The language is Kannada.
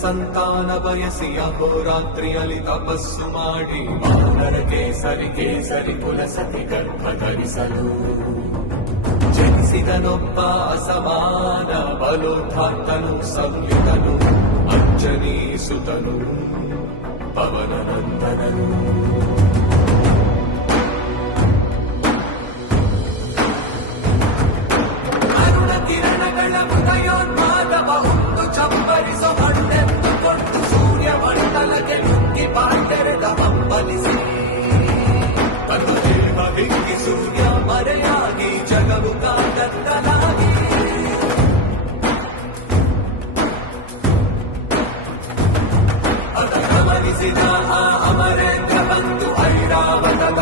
ಸಂತಾನ ಬಯಸಿ ಅಹೋರಾತ್ರಿಯಲ್ಲಿ ತಪಸ್ಸು ಮಾಡಿ ವಾನರ ಕೇಸರಿ ಕುಲಸತಿ ಗರ್ಭ ಧರಿಸಲು ಜನಿಸಿದನೊಬ್ಬ ಅಸಮಾನ ಬಲೋದ್ಧಾತನು ಸಂಯುತನು ಅಂಜನಿ ಸುತನು ಪವನನಂದನನು. ಅರುಣ ಕಿರಣಗಳ ಉದಯೋನ್ಮಾದವ ಹುಟ್ಟು ಚಪ್ಪರಿಸೋ ಹಣ್ಣೆತ್ತುಕೊಂಡು ಸೂರ್ಯ ಮಂಡಲಕ್ಕೆ ನುಗ್ಗಿ ಬಾಂಡೆರೆದ ಹಂಬಲಿಸಿ ತನ್ನ ದೇಹ ಹಿಗ್ಗಿ ಸೂರ್ಯ ಮರೆಯಾಗಿ ಜಗವು ಕಾಕತ್ತಲಾಗಿ ಅದ ಗಮನಿಸಿದ ಆ ಅಮರೇಂದ್ರ ಬಂದು ಐರಾವತದ